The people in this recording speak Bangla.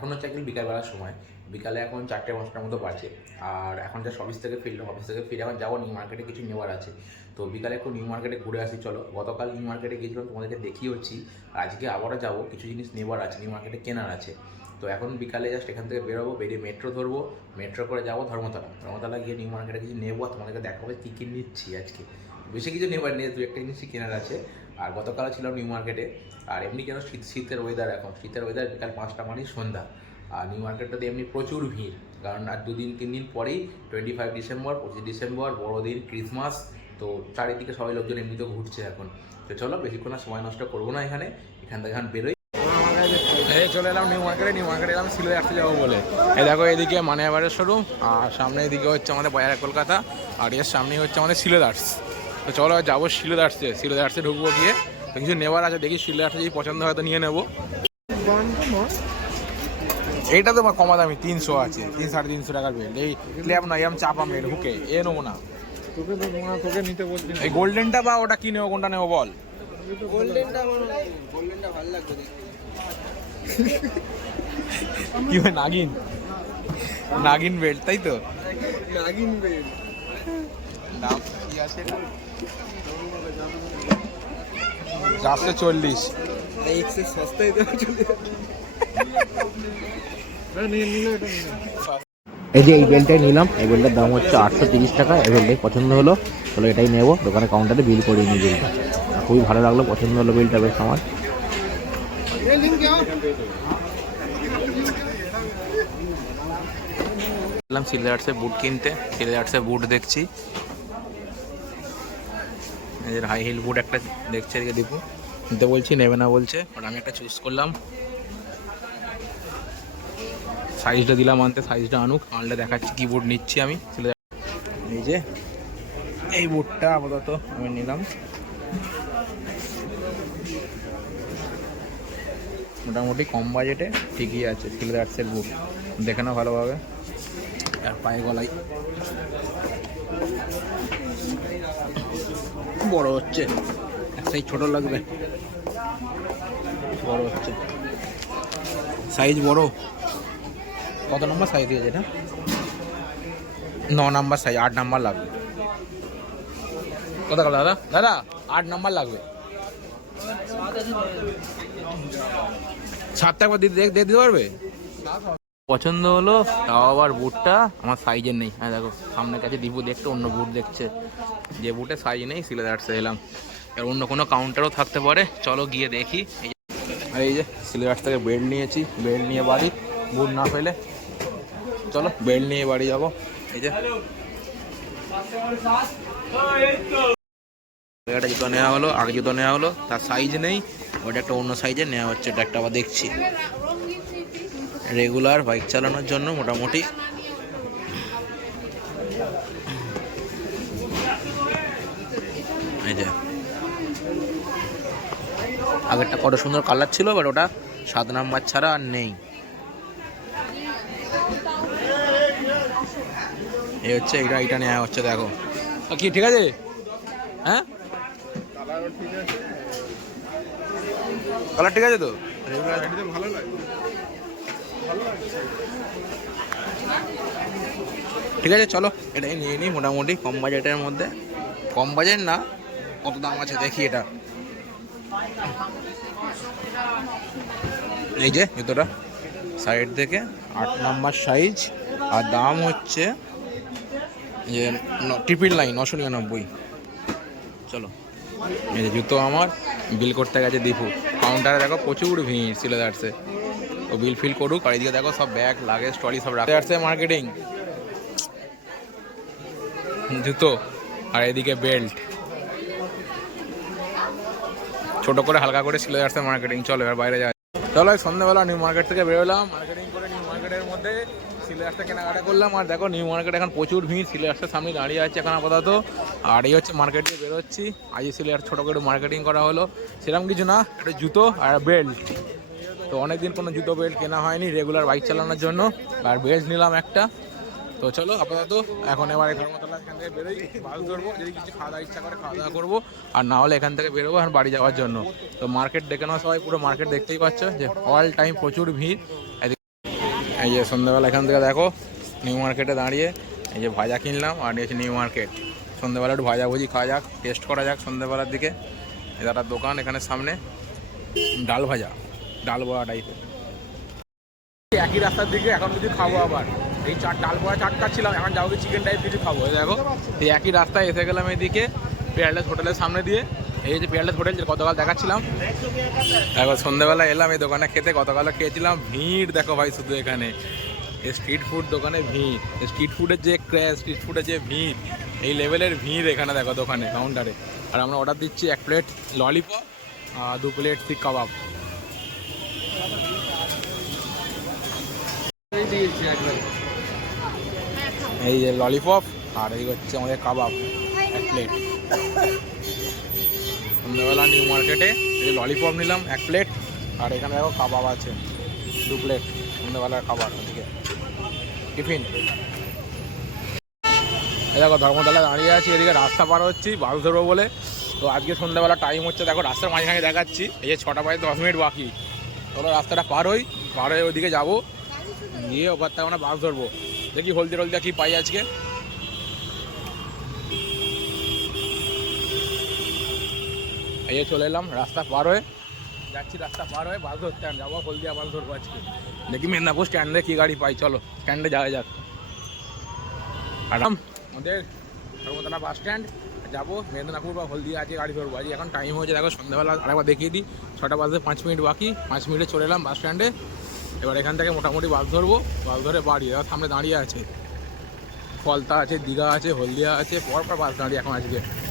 এখন হচ্ছে একদিন বিকালবেলার সময়। বিকালে এখন চারটে পাঁচটার মতো বাজে। আর এখন যা অফিস থেকে ফিরলাম। অফিস থেকে ফিরে এখন যাব নিউ মার্কেটে কিছু নেওয়ার আছে। তো বিকালে একটু নিউ মার্কেটে ঘুরে আসি, চলো। গতকাল নিউ মার্কেটে গিয়েছিলাম, তোমাদেরকে দেখিয়েছি আজকে আবারও যাব, কিছু জিনিস নেওয়ার আছে নিউ মার্কেটে কেনার আছে। তো এখন বিকালে জাস্ট এখান থেকে বেরোবো, বেরিয়ে মেট্রো ধরবো। মেট্রো করে যাব ধর্মতলা। ধর্মতলা গিয়ে নিউ মার্কেটে কিছু নেব তোমাদেরকে দেখাবো কী কী নিচ্ছি আজকে। বেশি কিছু নেবার নেই, দু একটা জিনিসই কেনার আছে। আর গতকাল ছিলাম নিউ মার্কেটে। আর এমনি কেন শীত, শীতের ওয়েদার এখন? শীতের ওয়েদার বিকাল পাঁচটা মানেই সন্ধ্যা। আর নিউ মার্কেটটাতে এমনি প্রচুর ভিড়। কারণ আর দুদিন তিন দিন পরেই টোয়েন্টি ফাইভ ডিসেম্বর পঁচিশ ডিসেম্বর বড়দিন ক্রিসমাস তো চারিদিকে সবাই লোকজন এমনিতেও ঘুরছে এখন। তো চলো, বেশিক্ষণ আর সময় নষ্ট করব না এখানে। এখান থেকে এখন বেরোই। চলে এলাম নিউ মার্কেটে। নিউ মার্কেটে এলাম সিলেট আসতে যাব বলে। এই দেখো, এদিকে মানিয়াবাড়ের শোরুম আর সামনে এদিকে হচ্ছে আমাদের বাজার কলকাতা, আর এর সামনেই হচ্ছে আমাদের সিলেদার্স তো চলো যাব সিলেদার্সে সিলেদার্সে ঢুকবো গিয়ে। কিছু নেওয়ার আছে, দেখি সিলেদার্সে যদি পছন্দ হয় তো নিয়ে নেব। এটা তো কমা দামি, তিনশো আছে, তিন সাড়ে তিনশো টাকার বেল্ট এই ক্ল্যাব নয়, এরম চাপা মেল হুকে, এ নেব না। এই গোল্ডেনটা বা ওটা কি নেব, কোনটা নেব বল। কি হয়, নাগিন? নাগিন বেল্ট তাই তো? নাগিন বেল্ট কি আছে? চারশো চল্লিশ। সস্তায় এই যে এই বেলটাই নিলাম এই বেলটার দাম হচ্ছে আটশো তিরিশ টাকা এই বেলটাই পছন্দ হলো তাহলে এটাই নেব দোকানে কাউন্টারে বিল করে নিই বিলটা খুবই ভালো লাগল পছন্দ হলো বিলটা বেশ আমার। এলাম সিলেদার্সে বুট কিনতে সিলেদার্সে বুট দেখছি। এদের হাই হিল বুট একটা দেখছে এদিকে দীপু। নিতে বলছি, নেবে না বলছে বাট আমি একটা চুজ করলাম। সাইজটা দিলাম আনতে সাইজটা আনুক, আনলে দেখাচ্ছি কি বুট নিচ্ছি আমি। এই যে, এই বুটটা আপাতত আমি নিলাম। মোটামুটি কম বাজেটে ঠিকই আছে সিলেদার্সের বুট দেখে নাও ভালোভাবে। আর পায়ে গলায়। বড় হচ্ছে। এক সাইজ ছোট লাগবে। বড় হচ্ছে। সাইজ বড়? কত নম্বর সাইজ আছে এটা? ন নাম্বার সাইজ আট নাম্বার লাগবে। কত দাদা? দাদা আট নাম্বার লাগবে। সাতটা একবার দিতে দিতে পারবে? পছন্দ হলো, তাও আবার বুটটা আমার সাইজের নেই। হ্যাঁ দেখো, সামনের কাছে দীপু দেখতে অন্য বুট দেখছে। যে বুটে সাইজ নেই সিলেদার্সে এলাম। আর অন্য কোনো কাউন্টারও থাকতে পারে। চলো গিয়ে দেখি। আর এই যে সিলেদার্স থেকে বেল্ট নিয়েছি। বেল্ট নিয়ে বাড়ি, বুট না পেলে। চলো বেল্ট নিয়ে বাড়ি যাব। এই যে। একটা জুতো নেওয়া হলো, আগে জুতো নেওয়া হলো, তার সাইজ নেই। ওটা একটা অন্য সাইজে নেওয়া হচ্ছে এটা একটা আবার দেখছি। রেগুলার বাইক চালানোর জন্য মোটামুটি। আগেরটা কত সুন্দর কালার ছিল বাট ওটা সাত নাম্বার ছাড়া আর নেই। এই হচ্ছে এটা এটা নেওয়া হচ্ছে, দেখো। কি, ঠিক আছে? হ্যাঁ? কালার ঠিক আছে তো? ভালো লাগে। ঠিক আছে, চলো। এটাই নিয়ে নিই মোটামুটি কম বাজেটের মধ্যে। কম বাজেট না, কত দাম আছে দেখি এটা। এই যে, জুতোটা। সাইড থেকে আট নাম্বার সাইজ আর দাম হচ্ছে যে ট্রিপল লাইন নশো নিরানব্বই। চলো। এই যে জুতো আমার, বিল করতে গেছে দীপু। কাউন্টারে দেখো প্রচুর ভিড়, সিলেদার্সে। বিল ফিল করুক আর এদিকে দেখো সব ব্যাগ লাগেজ ট্রলি সব রাখতে আসছে মার্কেটিং জুতো আর এদিকে বেল্ট ছোট করে হালকা করে সিলে যাচ্ছে মার্কেটিং চলো এবার বাইরে যাওয়া চলো সন্ধ্যাবেলা নিউ মার্কেট থেকে বেরোলাম। মার্কেটিং করে নিউ মার্কেটের মধ্যে সিলে আসতে কেনাকাটা করলাম। আর দেখো নিউ মার্কেট এখন প্রচুর ভিড়। সিলে আসতে সামনে দাঁড়িয়ে আছে এখন আপাতত। আর এই হচ্ছে মার্কেট দিয়ে বেরোচ্ছি। আজ সিলে আর ছোটো করে মার্কেটিং করা হলো। সেরকম কিছু না, একটা জুতো আর বেল্ট তো অনেকদিন কোনো জুতো বেল্ট কেনা হয়নি রেগুলার বাইক চালানোর জন্য। আর বেল্ট নিলাম একটা। তো চলো, আপাতত এখন এবার ধর্মতলা এখান থেকে বেরোই, বাস ধরবো, যদি কিছু খাওয়া দাওয়া ইচ্ছা করে খাওয়া দাওয়া করব, আর না হলে এখান থেকে বেরোবো আর বাড়ি যাওয়ার জন্য। তো মার্কেট দেখে নাও সবাই, পুরো মার্কেট দেখতেই পাচ্ছ যে অল টাইম প্রচুর ভিড়। এই যে সন্ধ্যাবেলা এখান থেকে দেখো নিউ মার্কেটে দাঁড়িয়ে এই যে ভাজা কিনলাম আর নিয়েছি নিউ মার্কেট সন্ধ্যাবেলা একটু ভাজা ভুজি খাওয়া যাক টেস্ট করা যাক সন্ধ্যাবেলার দিকে। এটা দোকান এখানে সামনে, ডাল ভাজা। ডাল বড়া টাইপের একই রাস্তার দিকে এখন কিছু খাব আবার। এই চার ডাল বড়া চাট খাচ্ছিলাম, এখন যাব চিকেন টাইপ কিছু খাব। দেখো, এই একই রাস্তায় এসে গেলাম এদিকে পেয়ারলেস হোটেলের সামনে দিয়ে। এই যে পেয়ারলেস হোটেল গতকাল দেখাচ্ছিলাম। দেখো সন্ধ্যেবেলা এলাম এই দোকানে খেতে গতকাল খেয়েছিলাম। ভিড় দেখো ভাই শুধু এখানে। স্ট্রিট ফুড দোকানে ভিড়। স্ট্রিট ফুডের যে ক্র্যাশ স্ট্রিট ফুডের যে ভিড়, এই লেভেলের ভিড় এখানে দেখো দোকানে কাউন্টারে আর আমরা অর্ডার দিচ্ছি এক প্লেট ললিপপ আর দু প্লেট শিক কাবাব এই যে ললিপপ আর এই হচ্ছে আমাদের কাবাব, এক প্লেট সন্ধ্যাবেলা নিউ মার্কেটে এই ললিপপ নিলাম, এক প্লেট আর এখানে দেখো কাবাব আছে, দু প্লেট সন্ধ্যাবেলার খাবার ওদিকে। টিফিন। এই দেখো ধর্মতলা দাঁড়িয়ে আছি, এদিকে রাস্তা পার হচ্ছি বাস ধরবো বলে। তো আজকে সন্ধ্যাবেলা টাইম হচ্ছে, দেখো রাস্তার মাঝখানে দেখাচ্ছি, এই যে ছটা বাজে দশ মিনিট বাকি। চলো রাস্তাটা পার হই, পার হয়ে ওদিকে যাব। গিয়ে ওখান থেকে আমরা বাস ধরবো। দেখি হলদি টলদিয়া কি পাই আজকে। এই চলে এলাম, রাস্তা পার হয়ে। যাচ্ছি রাস্তা পার হয়ে, বাস ধরতে যাব, হলদিয়া বাস ধরবো আজকে। দেখি মেদিনীপুর স্ট্যান্ডে কি গাড়ি পাই, চলো, স্ট্যান্ডে যাওয়া যাক। আম- আমাদের ধর্মতলা বাস স্ট্যান্ড। যাব, মেদিনীপুর বা হলদিয়া আজকে গাড়ি ধরবো। আজকে এখন টাইম হয়েছে, দেখো সন্ধ্যাবেলা আরেকবার দেখিয়ে দিই। ছটা বাজে পাঁচ মিনিট বাকি, পাঁচ মিনিটে চলে এলাম বাস স্ট্যান্ডে। এবার এখান থেকে মোটামুটি বাস ধরবো। বাস ধরে বাড়ি, এবার সামনে দাঁড়িয়ে আছে। ফলতা আছে, দীঘা আছে, হলদিয়া আছে পর পর বাস দাঁড়িয়ে এখন আজকে।